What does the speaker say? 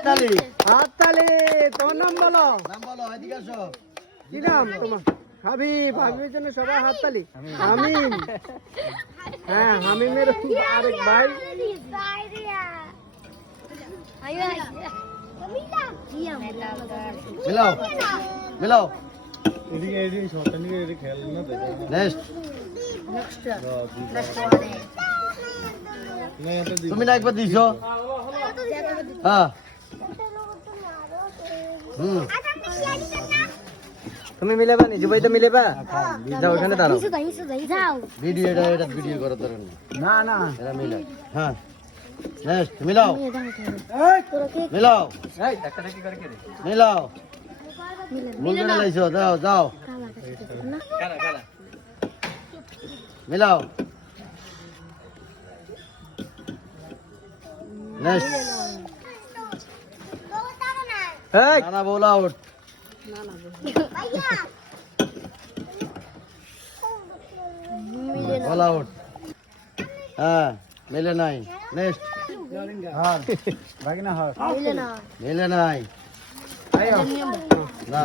হাততালি হাততালি। তোমার নাম বলো। নাম বলো, এদিকে আসো। কি নাম তোমার? হাবিব। হাবিবের জন্য সবাই হাততালি। হামিম। হ্যাঁ, হামিমের আরেক ভাই। মিলাও মিলাও। তুমি না একবার দিছো? হ্যাঁ। তুমি মিলেবা নি? জুবাই তো মিলেবা? যাও ওখানে দাঁড়াও। ভিডিও এটা ভিডিও করার দরকার নেই। না না, এটা মিলাও। হ্যাঁ, নেক্সট মিলাও মিলাও মিলাও। মুন্ডে লাইছো, যাও যাও মিলাও। নেক্সট নানা বল আউট। Ball out. হ্যাঁ, মিলে নাই। নেক্সট মিলে নাই। না